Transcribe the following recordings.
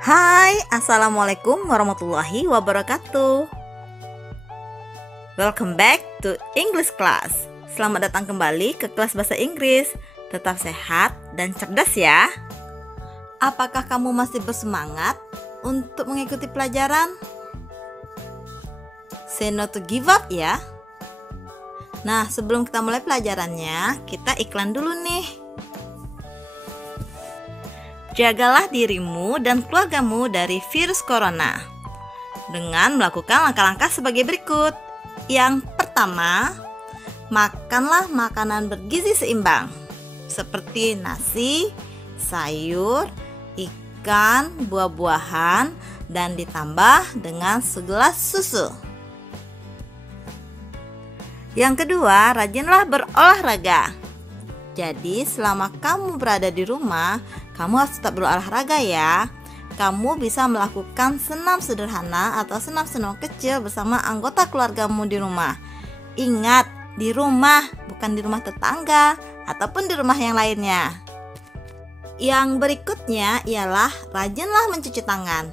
Hai, Assalamualaikum warahmatullahi wabarakatuh. Welcome back to English class. Selamat datang kembali ke kelas bahasa Inggris. Tetap sehat dan cerdas ya. Apakah kamu masih bersemangat untuk mengikuti pelajaran? Say no to give up ya. Nah, sebelum kita mulai pelajarannya, kita iklan dulu nih. Jagalah dirimu dan keluargamu dari virus corona dengan melakukan langkah-langkah sebagai berikut. Yang pertama, makanlah makanan bergizi seimbang seperti nasi, sayur, ikan, buah-buahan, dan ditambah dengan segelas susu. Yang kedua, rajinlah berolahraga. Jadi selama kamu berada di rumah, kamu harus tetap berolahraga ya. Kamu bisa melakukan senam sederhana atau senam-senam kecil bersama anggota keluargamu di rumah. Ingat, di rumah, bukan di rumah tetangga ataupun di rumah yang lainnya. Yang berikutnya ialah rajinlah mencuci tangan.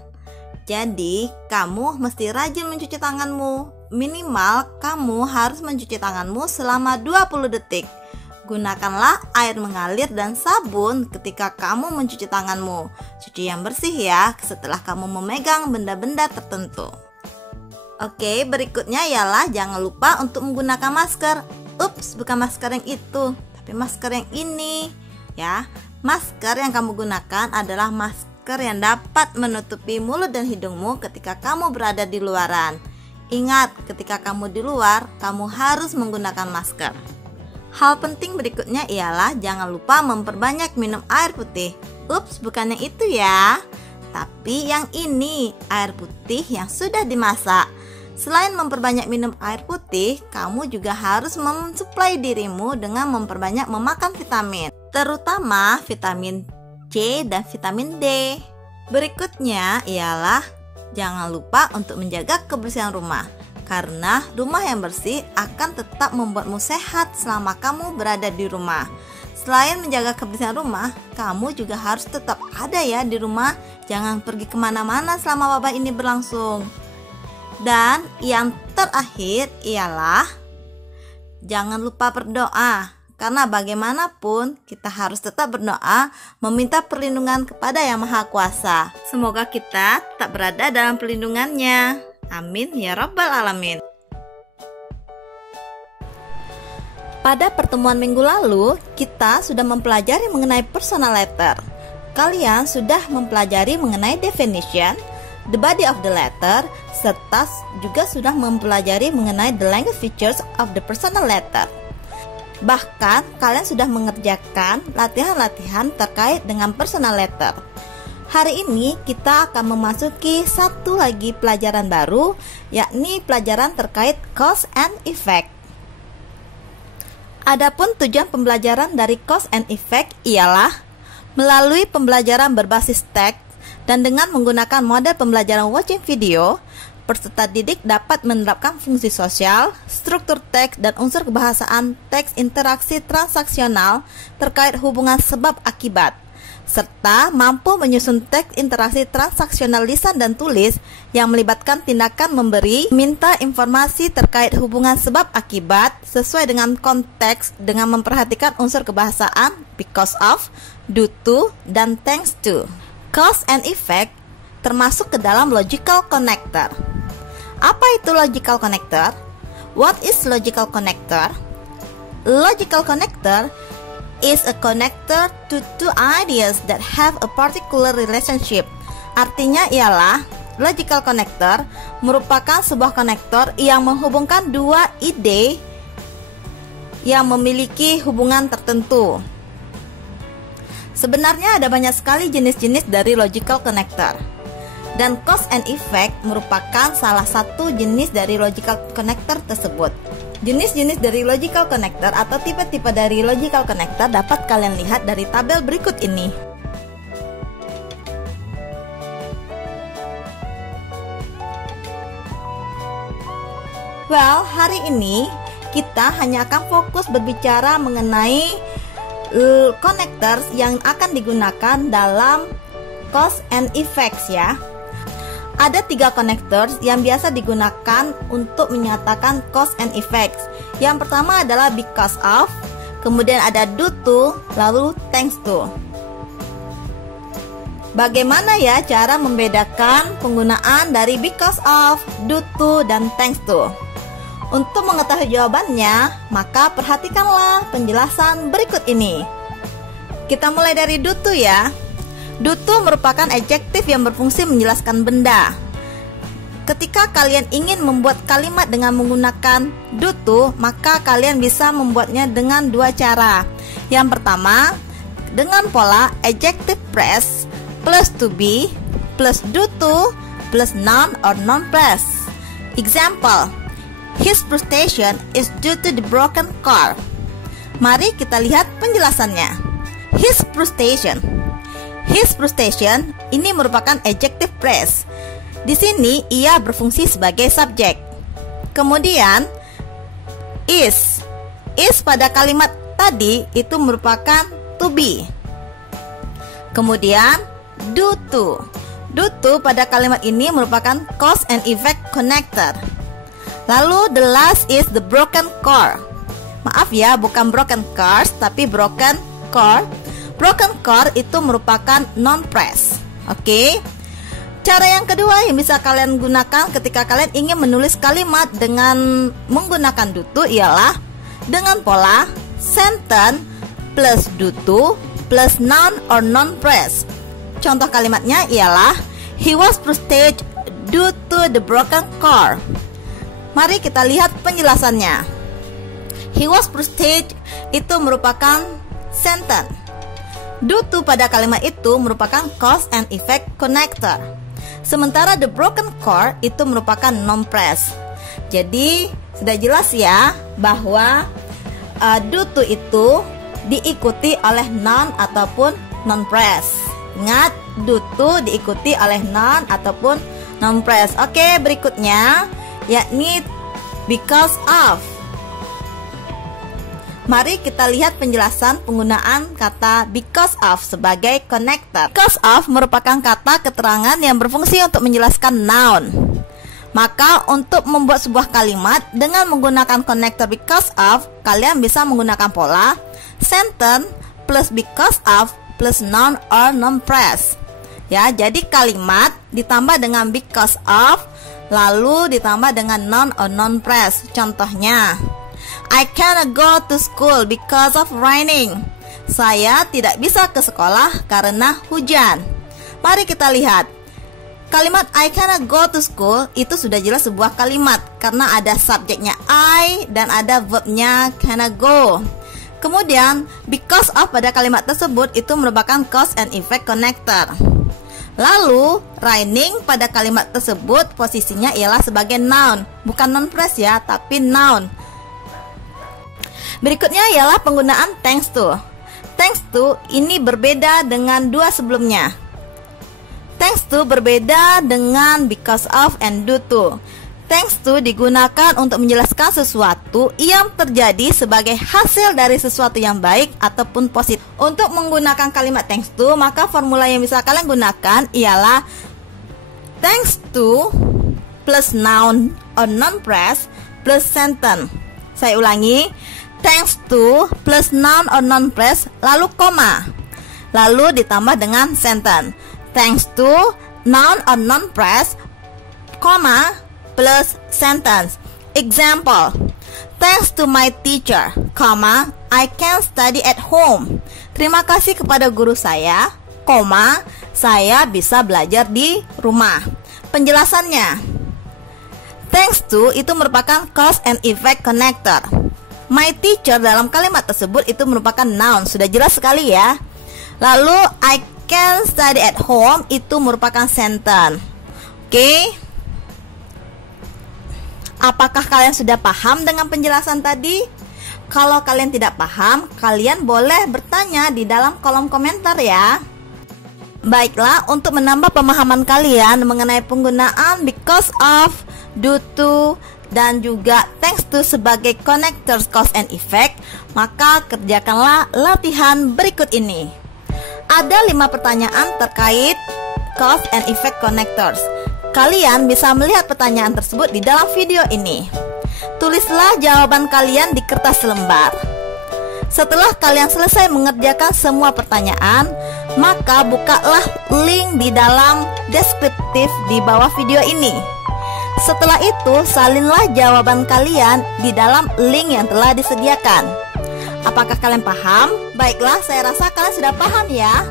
Jadi kamu mesti rajin mencuci tanganmu. Minimal kamu harus mencuci tanganmu selama 20 detik. Gunakanlah air mengalir dan sabun ketika kamu mencuci tanganmu. Cuci yang bersih ya setelah kamu memegang benda-benda tertentu. Oke, berikutnya ialah jangan lupa untuk menggunakan masker. Ups, bukan masker yang itu, tapi masker yang ini ya. Masker yang kamu gunakan adalah masker yang dapat menutupi mulut dan hidungmu ketika kamu berada di luaran. Ingat, ketika kamu di luar, kamu harus menggunakan masker. Hal penting berikutnya ialah jangan lupa memperbanyak minum air putih. Ups, bukan yang itu ya, tapi yang ini, air putih yang sudah dimasak. Selain memperbanyak minum air putih, kamu juga harus mensuplai dirimu dengan memperbanyak memakan vitamin, terutama vitamin C dan vitamin D. Berikutnya ialah jangan lupa untuk menjaga kebersihan rumah. Karena rumah yang bersih akan tetap membuatmu sehat selama kamu berada di rumah. Selain menjaga kebersihan rumah, kamu juga harus tetap ada ya di rumah. Jangan pergi kemana-mana selama wabah ini berlangsung. Dan yang terakhir ialah jangan lupa berdoa. Karena bagaimanapun kita harus tetap berdoa meminta perlindungan kepada Yang Maha Kuasa. Semoga kita tetap berada dalam perlindungannya. Amin ya rabbal alamin. Pada pertemuan minggu lalu, kita sudah mempelajari mengenai personal letter. Kalian sudah mempelajari mengenai definition, the body of the letter, serta juga sudah mempelajari mengenai the language features of the personal letter. Bahkan, kalian sudah mengerjakan latihan-latihan terkait dengan personal letter. Hari ini kita akan memasuki satu lagi pelajaran baru, yakni pelajaran terkait cause and effect. Adapun tujuan pembelajaran dari cause and effect ialah melalui pembelajaran berbasis teks dan dengan menggunakan model pembelajaran watching video, peserta didik dapat menerapkan fungsi sosial, struktur teks dan unsur kebahasaan teks interaksi transaksional terkait hubungan sebab akibat, serta mampu menyusun teks interaksi transaksional lisan dan tulis yang melibatkan tindakan memberi, minta informasi terkait hubungan sebab akibat sesuai dengan konteks dengan memperhatikan unsur kebahasaan because of, due to, dan thanks to. Cause and effect termasuk ke dalam logical connector. Apa itu logical connector? What is logical connector? Logical connector is a connector to two ideas that have a particular relationship. Artinya ialah logical connector merupakan sebuah konektor yang menghubungkan dua ide yang memiliki hubungan tertentu. Sebenarnya ada banyak sekali jenis-jenis dari logical connector. Dan cause and effect merupakan salah satu jenis dari logical connector tersebut. Jenis-jenis dari logical connector atau tipe-tipe dari logical connector dapat kalian lihat dari tabel berikut ini. Well, hari ini kita hanya akan fokus berbicara mengenai connectors yang akan digunakan dalam cause and effects ya. Ada 3 connectors yang biasa digunakan untuk menyatakan cause and effects. Yang pertama adalah because of, kemudian ada due to, lalu thanks to. Bagaimana ya cara membedakan penggunaan dari because of, due to, dan thanks to? Untuk mengetahui jawabannya, maka perhatikanlah penjelasan berikut ini. Kita mulai dari due to ya. Due to merupakan adjektif yang berfungsi menjelaskan benda. Ketika kalian ingin membuat kalimat dengan menggunakan due to, maka kalian bisa membuatnya dengan 2 cara. Yang pertama, dengan pola adjective phrase plus to be plus due to plus noun or noun phrase. Example, his frustration is due to the broken car. Mari kita lihat penjelasannya. His frustration ini merupakan adjective phrase. Di sini ia berfungsi sebagai subjek. Kemudian is pada kalimat tadi itu merupakan to be. Kemudian due to pada kalimat ini merupakan cause and effect connector. Lalu the last is the broken car. Maaf ya, bukan broken cars tapi broken car. Broken car itu merupakan noun phrase. Oke. Cara yang kedua yang bisa kalian gunakan ketika kalian ingin menulis kalimat dengan menggunakan due to ialah dengan pola sentence plus due to plus noun or noun phrase. Contoh kalimatnya ialah he was frustrated due to the broken car. Mari kita lihat penjelasannya. He was frustrated itu merupakan sentence. Due to pada kalimat itu merupakan cause and effect connector. Sementara the broken car itu merupakan noun phrase. Jadi sudah jelas ya bahwa due to itu diikuti oleh noun ataupun noun phrase. Ingat, due to diikuti oleh noun ataupun noun phrase. Oke, berikutnya yakni because of. Mari kita lihat penjelasan penggunaan kata because of sebagai connector. Because of merupakan kata keterangan yang berfungsi untuk menjelaskan noun. Maka untuk membuat sebuah kalimat dengan menggunakan connector because of, kalian bisa menggunakan pola sentence plus because of plus noun or noun phrase. Ya, jadi kalimat ditambah dengan because of lalu ditambah dengan noun or noun phrase. Contohnya, I cannot go to school because of raining. Saya tidak bisa ke sekolah karena hujan. Mari kita lihat. Kalimat I cannot go to school itu sudah jelas sebuah kalimat karena ada subjeknya I dan ada verbnya cannot go. Kemudian because of pada kalimat tersebut itu merupakan cause and effect connector. Lalu raining pada kalimat tersebut posisinya ialah sebagai noun, bukan noun phrase ya, tapi noun. Berikutnya ialah penggunaan thanks to. Thanks to ini berbeda dengan 2 sebelumnya. Thanks to berbeda dengan because of and due to. Thanks to digunakan untuk menjelaskan sesuatu yang terjadi sebagai hasil dari sesuatu yang baik ataupun positif. Untuk menggunakan kalimat thanks to, maka formula yang bisa kalian gunakan ialah thanks to plus noun or noun phrase plus sentence. Saya ulangi. Thanks to plus noun or noun phrase lalu koma, lalu ditambah dengan sentence. Thanks to noun or noun phrase, koma plus sentence. Example, thanks to my teacher, koma, I can study at home. Terima kasih kepada guru saya, koma, saya bisa belajar di rumah. Penjelasannya, thanks to itu merupakan cause and effect connector. My teacher dalam kalimat tersebut itu merupakan noun, sudah jelas sekali ya. Lalu I can study at home itu merupakan sentence. Oke. Apakah kalian sudah paham dengan penjelasan tadi? Kalau kalian tidak paham, kalian boleh bertanya di dalam kolom komentar ya. Baiklah, untuk menambah pemahaman kalian mengenai penggunaan because of, due to, dan juga thanks to sebagai connectors cause and effect, maka kerjakanlah latihan berikut ini. Ada 5 pertanyaan terkait cause and effect connectors. Kalian bisa melihat pertanyaan tersebut di dalam video ini. Tulislah jawaban kalian di kertas lembar. Setelah kalian selesai mengerjakan semua pertanyaan, maka bukalah link di dalam deskriptif di bawah video ini. Setelah itu, salinlah jawaban kalian di dalam link yang telah disediakan. Apakah kalian paham? Baiklah, saya rasa kalian sudah paham ya.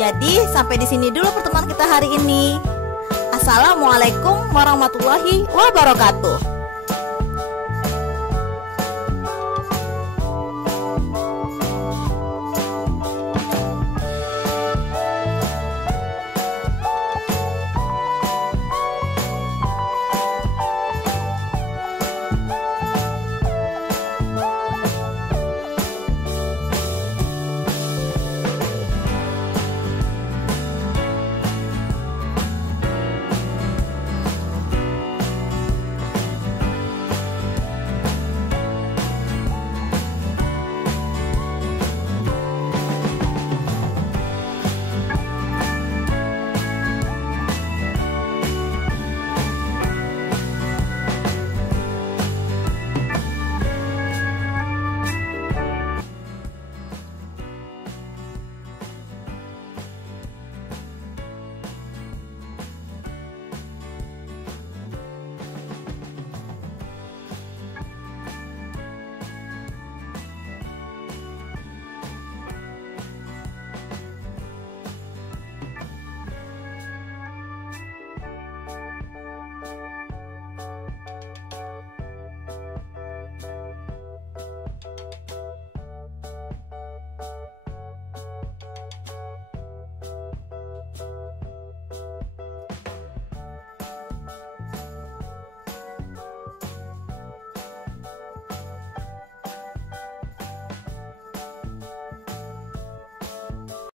Jadi, sampai di sini dulu pertemuan kita hari ini. Assalamualaikum warahmatullahi wabarakatuh.